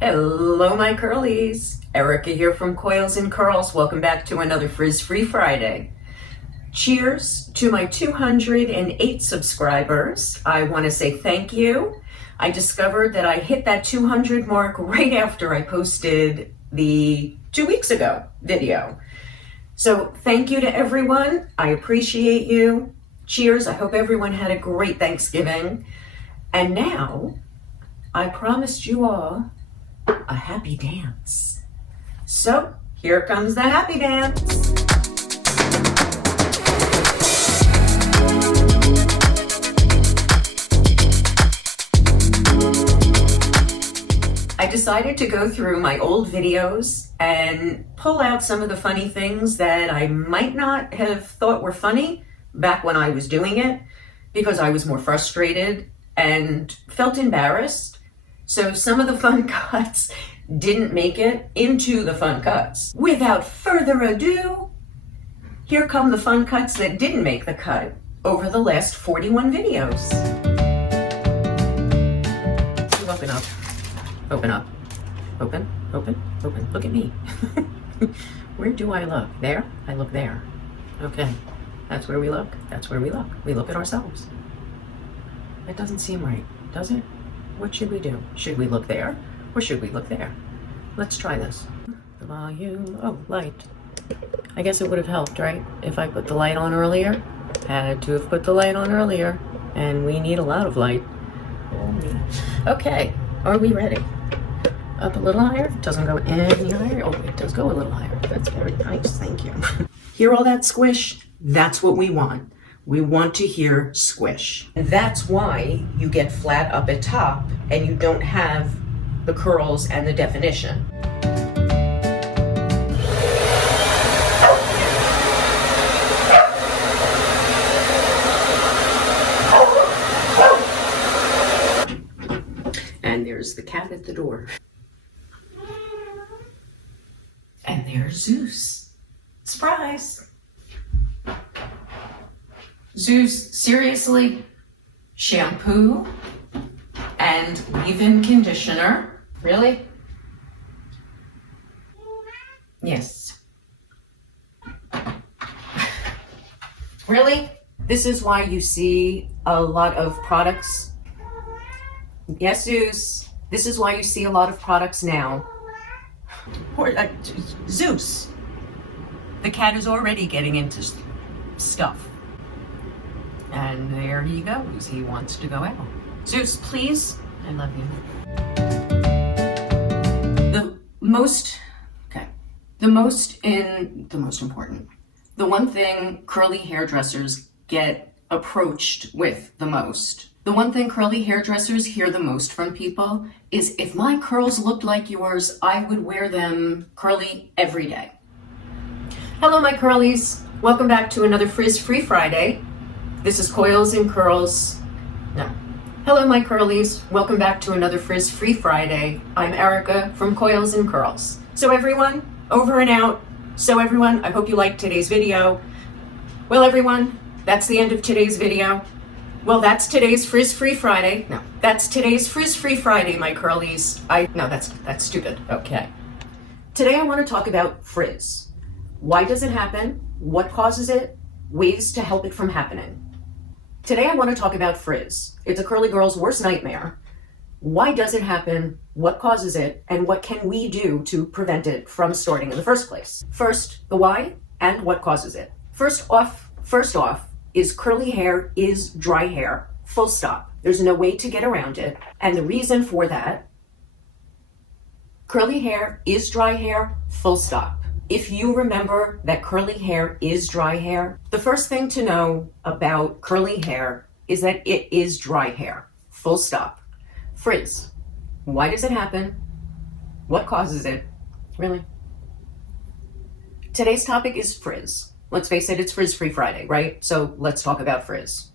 Hello, my curlies. Erica here from Coils and Curls. Welcome back to another Frizz-Free Friday. Cheers to my 208 subscribers. I want to say thank you. I discovered that I hit that 200 mark right after I posted the 2 weeks ago video. So thank you to everyone. I appreciate you. Cheers. I hope everyone had a great Thanksgiving. And now, I promised you all a happy dance. So here comes the happy dance. I decided to go through my old videos and pull out some of the funny things that I might not have thought were funny back when I was doing it, because I was more frustrated and felt embarrassed. So some of the fun cuts didn't make it into the fun cuts. Without further ado, here come the fun cuts that didn't make the cut over the last 41 videos. Open up. Open up. Open, open, open. Look at me. Where do I look? There? I look there. Okay. That's where we look. That's where we look. We look at ourselves. That doesn't seem right, does it? What should we do? Should we look there or should we look there? Let's try this. The volume, oh, light. I guess it would have helped, right? If I put the light on earlier. Had to have put the light on earlier. And we need a lot of light. Okay, are we ready? Up a little higher? Doesn't go any higher? Oh, it does go a little higher. That's very nice, thank you. Hear all that squish? That's what we want. We want to hear squish. And that's why you get flat up at top and you don't have the curls and the definition. And there's the cat at the door. And there's Zeus. Surprise! Zeus, seriously, shampoo and leave-in conditioner. Really? Yes. Really? This is why you see a lot of products. Yes, Zeus. This is why you see a lot of products now. Zeus. The cat is already getting into stuff. And there he goes. He wants to go out. Zeus, please. I love you. The most important. The one thing curly hairdressers get approached with the most. The one thing curly hairdressers hear the most from people is, if my curls looked like yours, I would wear them curly every day. Hello, my curlies. Welcome back to another Frizz-Free Friday. This is Coils and Curls. No. Hello, my curlies. Welcome back to another Frizz-Free Friday. I'm Erica from Coils and Curls. So everyone, over and out. So everyone, I hope you liked today's video. Well, everyone, that's the end of today's video. Well, that's today's Frizz-Free Friday. No, that's today's Frizz-Free Friday, my curlies. No, that's stupid. Okay. Today I want to talk about frizz. Why does it happen? What causes it? Ways to help it from happening. Today I want to talk about frizz. It's a curly girl's worst nightmare. Why does it happen? What causes it? And what can we do to prevent it from starting in the first place? First, the why and what causes it. First off is curly hair is dry hair. Full stop. There's no way to get around it. And the reason for that, curly hair is dry hair. Full stop. If you remember that curly hair is dry hair, the first thing to know about curly hair is that it is dry hair. Full stop. Frizz. Why does it happen? What causes it? Really? Today's topic is frizz. Let's face it, it's Frizz-Free Friday, right? So let's talk about frizz.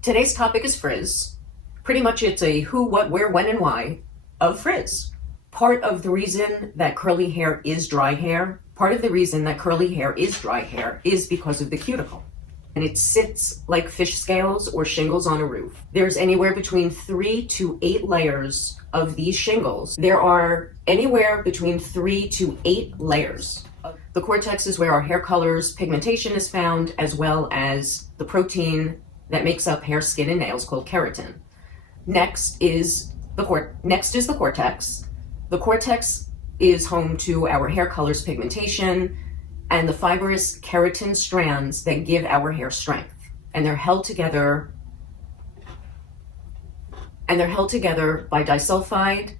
Today's topic is frizz. Pretty much it's a who, what, where, when, and why of frizz. Part of the reason that curly hair is dry hair, is because of the cuticle. and it sits like fish scales or shingles on a roof. There's anywhere between 3 to 8 layers of these shingles. There are anywhere between 3 to 8 layers. The cortex is where our hair colors pigmentation is found, as well as the protein that makes up hair, skin, and nails called keratin. Next is the cortex. The cortex is home to our hair colors pigmentation and the fibrous keratin strands that give our hair strength. And they're held together by disulfide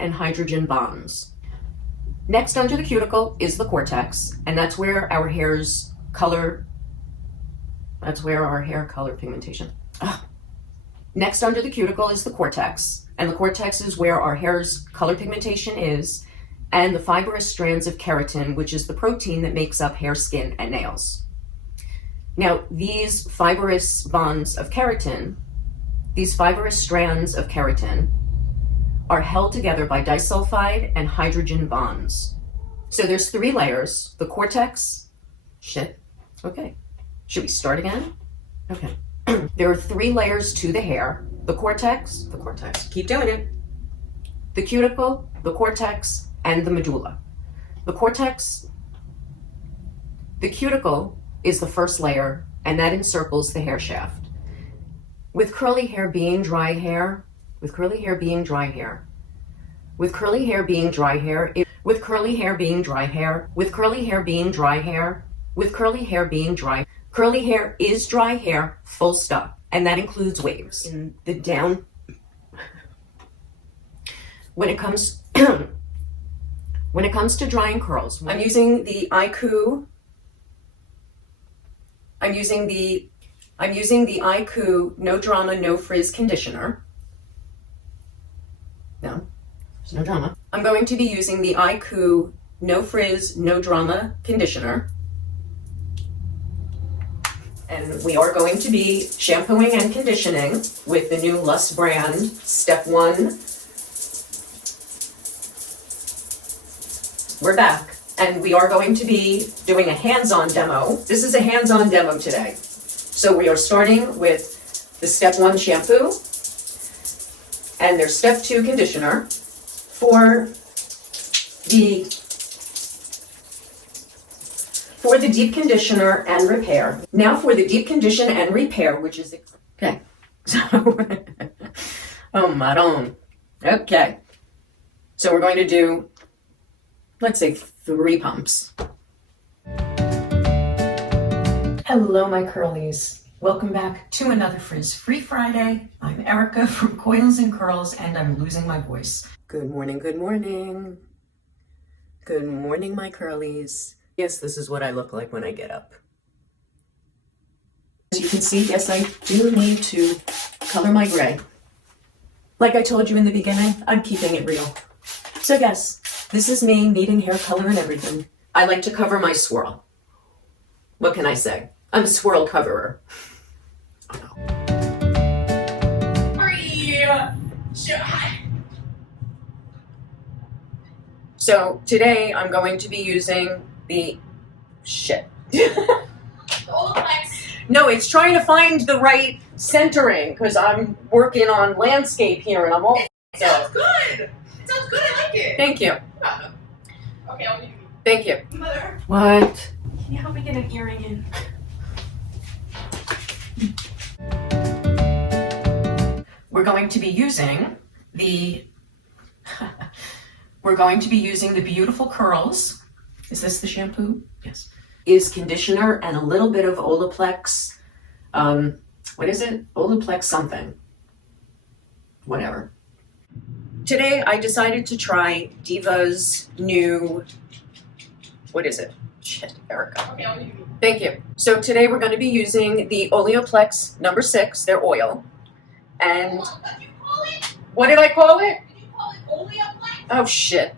and hydrogen bonds. Next under the cuticle is the cortex, and that's where our hair color pigmentation. Next under the cuticle is the cortex, and the cortex is where our hair's color pigmentation is, and the fibrous strands of keratin, which is the protein that makes up hair, skin, and nails. Now, these fibrous strands of keratin are held together by disulfide and hydrogen bonds. So there's 3 layers, the cortex, okay. Should we start again? Okay. There are 3 layers to the hair, the cortex, keep doing it, the cuticle, the cortex, and the medulla. The cuticle is the first layer, and that encircles the hair shaft. With curly hair being dry hair, curly hair is dry hair, full stop, and that includes waves. In the down, when it comes to drying curls, I'm using the IQ No Drama No Frizz conditioner. No, there's no drama. I'm going to be using the IQ No Frizz No Drama conditioner. And we are going to be shampooing and conditioning with the new Lust brand Step 1. We're back, and we are going to be doing a hands-on demo. This is a hands-on demo today. So we are starting with the Step 1 shampoo and their Step 2 conditioner for the deep conditioner and repair. Now for the deep condition and repair, which is okay. So, oh maron. Okay. So we're going to do, let's say, 3 pumps. Hello, my curlies. Welcome back to another Frizz-Free Friday. I'm Erica from Coils and Curls, and I'm losing my voice. Good morning, good morning. Good morning, my curlies. Yes, this is what I look like when I get up. As you can see, yes, I do need to color my gray. Like I told you in the beginning, I'm keeping it real. So yes, this is me needing hair color and everything. I like to cover my swirl. What can I say? I'm a swirl coverer. So today I'm going to be using the No, it's trying to find the right centering because I'm working on landscape here and I'm all. It sounds good. It sounds good. I like it. Thank you. Okay, I'll give you. Thank you. Mother. What? Can you help me get an earring in? We're going to be using the beautiful Curls. Is this the shampoo? Yes. Is conditioner and a little bit of Olaplex. What is it? Olaplex something. Whatever. Today I decided to try Diva's new, what is it? Erica. Okay, I'll give you. Thank you. So today we're going to be using the Oleoplex number 6, their oil. And What did you call it? what did I call it? Did you call it Oleoplex? Oh shit.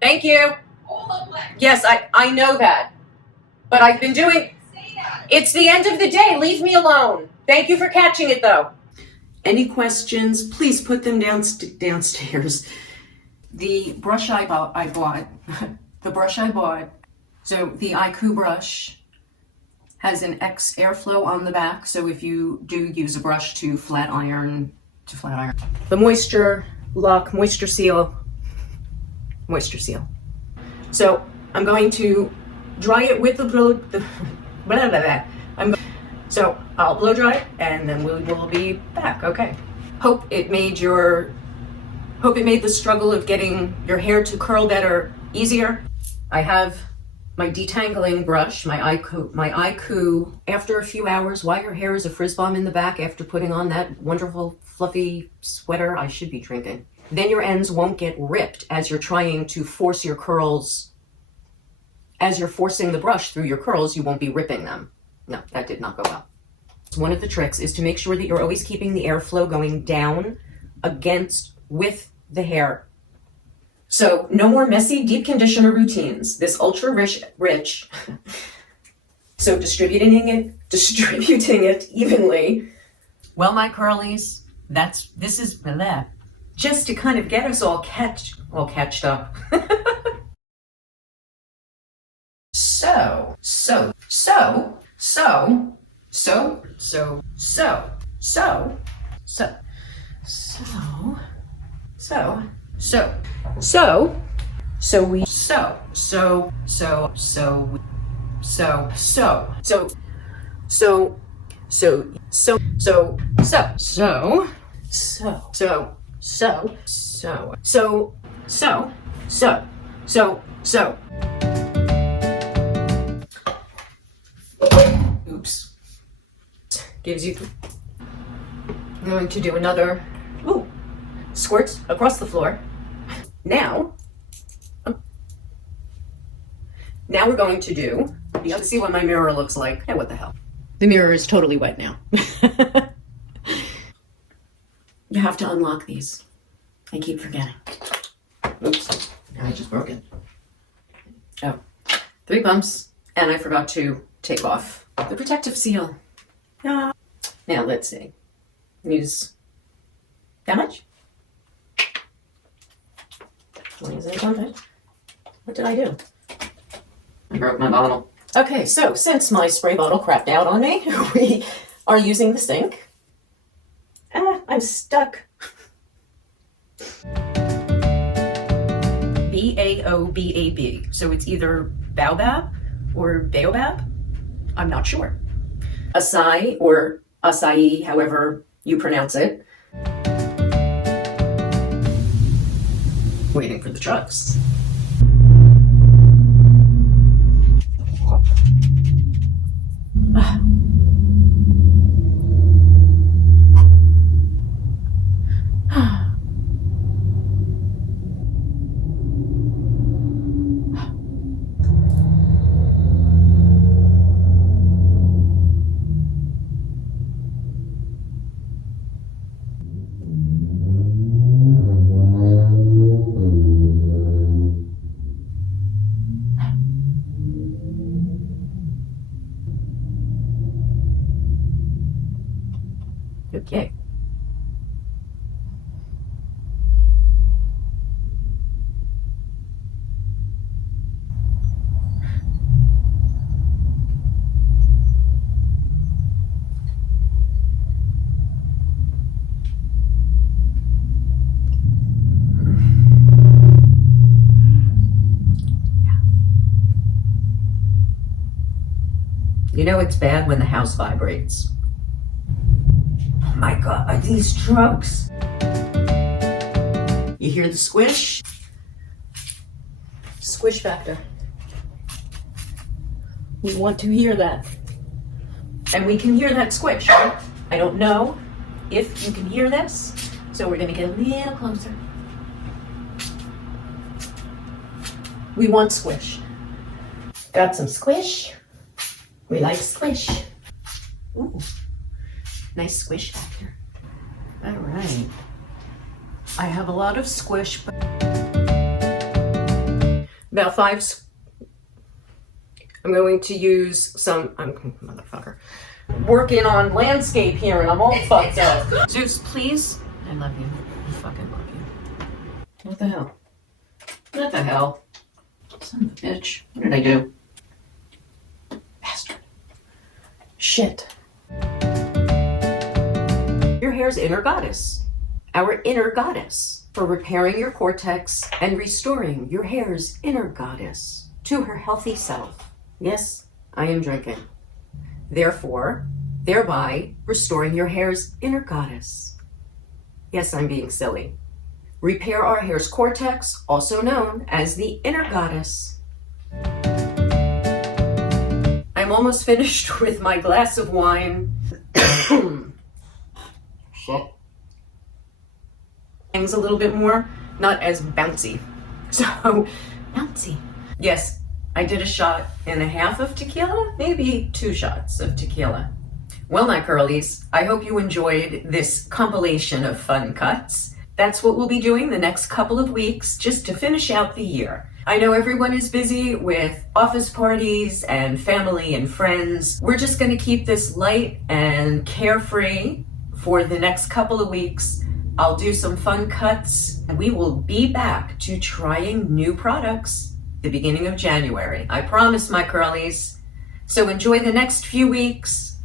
Thank you. Olaplex. Yes, I know that. But I've been doing, Say that. it's the end of the day. Leave me alone. Thank you for catching it though. Any questions, please put them downstairs. The brush I bought, So the IQ brush has an X airflow on the back, so if you do use a brush to flat iron, the moisture lock, moisture seal. So I'm going to dry it with the blah, blah, blah. So I'll blow dry it and then we'll be back. Okay. Hope it made the struggle of getting your hair to curl better easier. I have my detangling brush, my IQ. After a few hours, while your hair is a frizz bomb in the back after putting on that wonderful fluffy sweater I should be drinking, then your ends won't get ripped as you're trying to force your curls. As you're forcing the brush through your curls, you won't be ripping them. No, that did not go well. So one of the tricks is to make sure that you're always keeping the airflow going down with the hair. So no more messy deep conditioner routines. This ultra rich. So distributing it evenly. Well, my curlies, this is blah, just to kind of get us all catched up. So. Oops. Gives you. I'm going to do another squirts across the floor. Now we're going to do. You have to see what my mirror looks like. Yeah, what the hell? The mirror is totally wet now. You have to unlock these. I keep forgetting. Oops. I just broke it. Oh, 3 bumps, and I forgot to take off the protective seal. Now let's see. Use that much? What did I do? I broke my bottle. Okay, so since my spray bottle crapped out on me, we are using the sink. I'm stuck. Baobab. So it's either baobab or baobab. I'm not sure. Acai or acai, however you pronounce it. Waiting for the trucks. Okay. You know it's bad when the house vibrates. Oh my God, are these trucks? You hear the squish? Squish factor. We want to hear that. And we can hear that squish, right? I don't know if you can hear this, so we're gonna get a little closer. We want squish. Got some squish. We like squish. Ooh, nice squish factor. All right. I have a lot of squish, but about 5. I'm going to use some, motherfucker, working on landscape here and I'm all fucked up. Zeus, please. I love you. I fucking love you. What the hell? What the hell? Son of a bitch. What did I do? Shit. Your hair's inner goddess. Our inner goddess. For repairing your cortex and restoring your hair's inner goddess to her healthy self. Yes, I am drinking. Therefore, thereby restoring your hair's inner goddess. Yes, I'm being silly. Repair our hair's cortex, also known as the inner goddess. I'm almost finished with my glass of wine. Shit. Things a little bit more, not as bouncy. So, bouncy. Yes, I did a shot and a half of tequila, maybe 2 shots of tequila. Well, my Curlies, I hope you enjoyed this compilation of fun cuts. That's what we'll be doing the next couple of weeks just to finish out the year. I know everyone is busy with office parties and family and friends. We're just going to keep this light and carefree for the next couple of weeks. I'll do some fun cuts and we will be back to trying new products the beginning of January. I promise, my Curlies. So enjoy the next few weeks.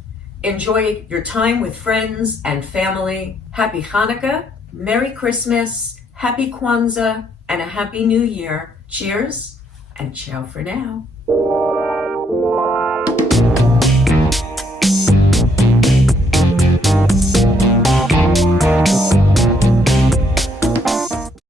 Enjoy your time with friends and family. Happy Hanukkah, Merry Christmas, Happy Kwanzaa, and a Happy New Year. Cheers and ciao for now.